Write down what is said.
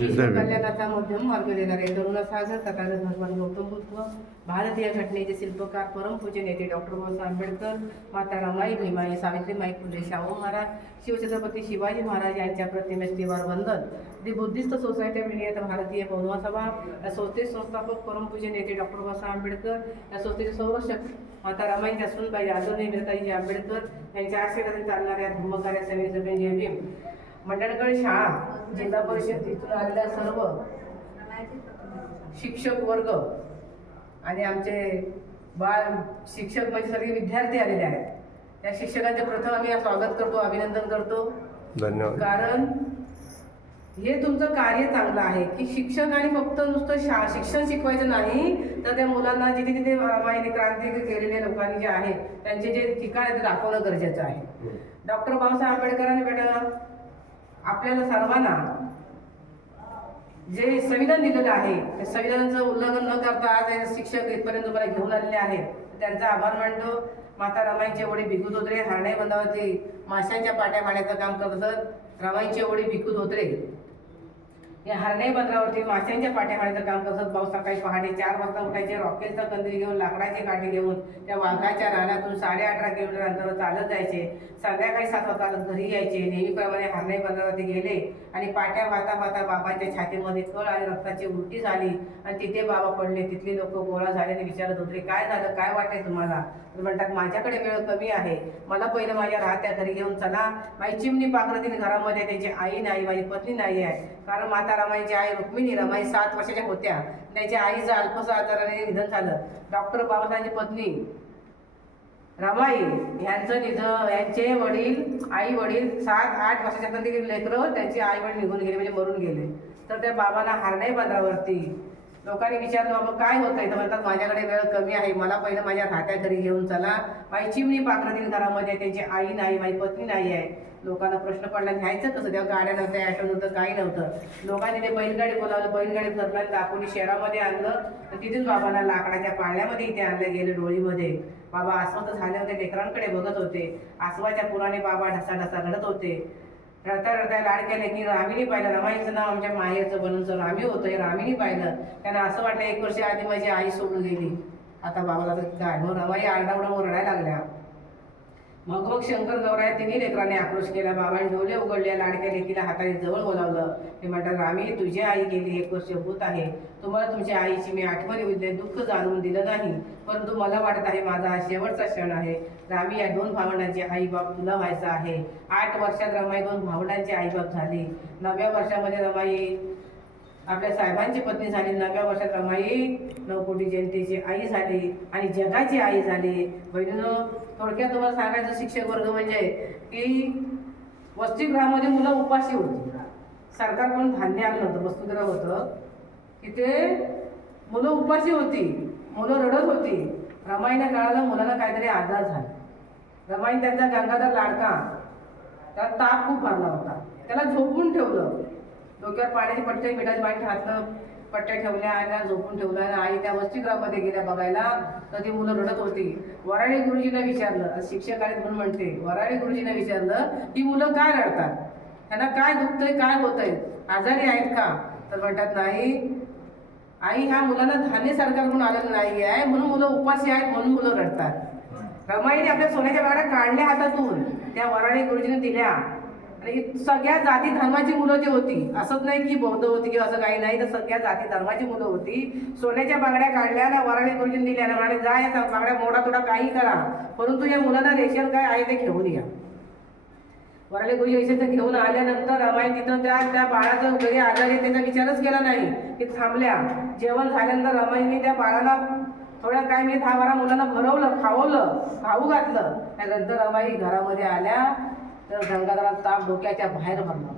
कल्याणाचा मध्यम मार्ग देणारे करुणासागर तथागत भगवान गौतम बुद्ध, भारतीय घटनेचे शिल्पकार, परमपूज्य नेते डॉक्टर बाबासाहेब आंबेडकर, माता रमाई, भीमाई, सावित्रीबाई फुले, शाहू महाराज, शिवछत्रपती शिवाजी महाराज यांच्या प्रतिमेस त्रिवार वंदन. दी बुद्धिस्ट सोसायटी ऑफ इंडिया भारतीय पौर्णिमा सभा या संस्थेचे संस्थापक परमपूज्य नेते डॉक्टर बाबासाहेब आंबेडकर, या संस्थेचे संरक्षक माता रमाईंच्या सुनबाई आदरणीय मीराताईजी आंबेडकर यांच्या आशीर्वादाने चालणाऱ्या धर्मकार्य समितीचे जय भीम. मंडणगड शाळा, जिल्हा परिषद तिथून आलेल्या सर्व शिक्षक वर्ग आणि आमचे बाळ शिक्षक म्हणजे सगळे विद्यार्थी आलेले आहेत. त्या शिक्षकांचे प्रथम आम्ही स्वागत करतो, अभिनंदन करतो. धन्यवाद. कारण हे तुमचं कार्य चांगलं आहे की शिक्षक आणि फक्त नुसतं शिक्षण शिकवायचं नाही, तर त्या मुलांना जिथे तिथे रामायणी क्रांती केलेल्या लोकांनी जे आहे त्यांचे जे ठिकाण आहे ते दाखवणं गरजेचं आहे. डॉक्टर बाबासाहेब आंबेडकरांनी बेटा आपल्याला सर्वांना जे संविधान दिलेलं आहे त्या संविधानाचं उल्लंघन न करता आज शिक्षक इथपर्यंत मला घेऊन आलेले आहेत, त्यांचा आभार मानतो. माता रमाईंचे वडील भिकू धोत्रे हरणाई बंधावरती माशांच्या पाट्या पाण्याचं काम करतात. रमाईंचे वडील भिकू धोत्रे या हरणाई बंदरावरती माशांच्या पाट्या पाण्याचं काम करतात. भाऊ सकाळी पहाटे 4 वाजता उठायचे, रॉकेलचा कंदील घेऊन लाकडाचे काठी घेऊन त्या वाघाच्या रानातून 18.5 किलोमीटर अंतर चालत जायचे. संध्याकाळी 7 वाजता घरी यायचे. नेहमीप्रमाणे हरणाई बंदरावरती गेले आणि पाट्या वाहता वाहता बाबांच्या छातीमध्ये कळ आणि रक्ताची उलटी झाली आणि तिथे बाबा पडले. तिथले लोक गोळा झाले आणि विचारत होते काय झालं, काय वाटते तुम्हाला? तर म्हणतात माझ्याकडे वेळ कमी आहे, मला पहिलं माझ्या राहत्या घरी घेऊन चला. माझी चिमणी पाखरतील घरामध्ये त्याची आई नाही, माझी पत्नी नाही आहे. कारण माता रमाईची आई रुक्मिणी रमाई 7 वर्षाच्या होत्या, त्याच्या आईचं अल्पशा आजाराने निधन झालं. डॉक्टर बाबासाहेबांची पत्नी रमाई यांचं निधन, यांचे वडील आई वडील 7-8 वर्षाच्या नंतर लेकरं त्यांचे आई वडील निघून गेले म्हणजे मरून गेले. तर त्या बाबांना हरणाई बंदरावरती लोकांनी विचारलं बाबा काय होतंय? तर म्हणतात माझ्याकडे वेळ कमी आहे, मला पहिलं माझ्या राहत्या घरी घेऊन चला. माझी चिमणी पाखरतील घरामध्ये त्यांची आई नाही, माझी पत्नी नाही आहे. लोकांना प्रश्न पडला न्यायचं कसं? तेव्हा गाड्या नव्हत्या, ॲटो नव्हतं, काही नव्हतं. लोकांनी ते बैलगाडी बोलावलं, बैलगाडी भरला दाखवली, शहरामध्ये आणलं. तर तिथून बाबांना लाकडाच्या पाळण्यामध्ये इथे आणलं गेलं डोळीमध्ये. बाबा अस्वस्थ झाले होते, लेकरांकडे बघत होते. आसवाच्या पुराने बाबा ढसाढसा रडत होते. रडता रडता लाड केले की रामीनी पाहिलं. रमाईचं नाव आमच्या माहेरचं बनून रामी होतं, हे रामीनी पाहिलं. त्यांना असं वाटलं 1 वर्ष आधी माझी आई सोडून गेली, आता बाबाला तर काय. मग रमाई आरडाओरडा रडायला लागल्या. मग शंकर गौराया तिन्ही लेकरांनी आक्रोश केला. बाबांनी डोळे उघडले, लाडक्या लेकीला हाताने जवळ बोलावलं. ते म्हणतात रामी तुझी आई गेली 1 वर्ष होत आहे, तुम्हाला तुमच्या आईची मी आठवण येऊ दे. दुःख जाणून दिलं नाही, परंतु मला वाटत आहे माझा हा शेवटचा क्षण आहे. रामी या 2 भावंडांची आईबाप तुला व्हायचं आहे. 8 वर्षात रमाई 2 भावंडांची आईबाप झाली. 9व्या वर्षामध्ये रमाई आपल्या साहेबांची पत्नी झाली. 9व्या वर्षात रमाई 9 कोटी जनतेची आई झाली आणि जगाची आई झाली. बहिणीनं थोडक्यात तुम्हाला सांगायचं शिक्षक वर्ग म्हणजे की वसतिगृहामध्ये मुलं उपाशी होती. सरकारकडून धान्य आलं नव्हतं, वसतिगृह होतं तिथे मुलं उपाशी होती, मुलं रडत होती. रमाईने कळालं मुलाला काहीतरी आजार झाला. रमाईने त्यांचा गंगाधर लाडका त्याला ताप खूप भरला होता, त्याला झोपून ठेवलं. डोक्यावर पाण्याची पट्टे मिठाची पाणी हातनं पट्ट्या ठेवल्या आणि झोपून ठेवलं. आणि आई त्या वसतिगृहामध्ये गेल्या बघायला, तर ती मुलं रडत होती. वराडी गुरुजींना विचारलं, शिक्षक आहेत म्हणून म्हणते, वराडी गुरुजींना विचारलं ही मुलं काय रडतात, त्यांना काय दुखतंय, काय होतंय, आजारी आहेत का? तर म्हणतात नाही आई, ह्या मुलांना धान्य सरकारकडून आलेलं नाही आहे म्हणून मुलं उपाशी आहेत, म्हणून मुलं रडतात. रमाईने आपल्या सोन्याच्या बाळा काढल्या हातातून, त्या वराडी गुरुजीने दिल्या. आणि सगळ्या जाती धर्माची मुलं ती होती, असंच नाही की बौद्ध होती किंवा असं काही नाही, तर सगळ्या जाती धर्माची मुलं होती. सोन्याच्या बांगड्या काढल्या ना वराडी गुरुजींनी दिल्या ना, म्हणाले जा या बांगड्या मोडा तोडा काही करा, परंतु या मुलांना रेशन काय आहे ते घेऊन या. वराडी गुरुजी रेशन घेऊन आल्यानंतर रमाई तिथं त्या बाळाचं घरी आजारी त्याचा विचारच केला नाही की थांबल्या. जेवण झाल्यानंतर रमाईने त्या बाळाला थोड्या काय मी 10-12 मुलांना भरवलं, खावलं, खाऊ घातलं. त्यानंतर रमाई घरामध्ये आल्या तर गंगाधराला ताप डोक्याच्या बाहेर भरला.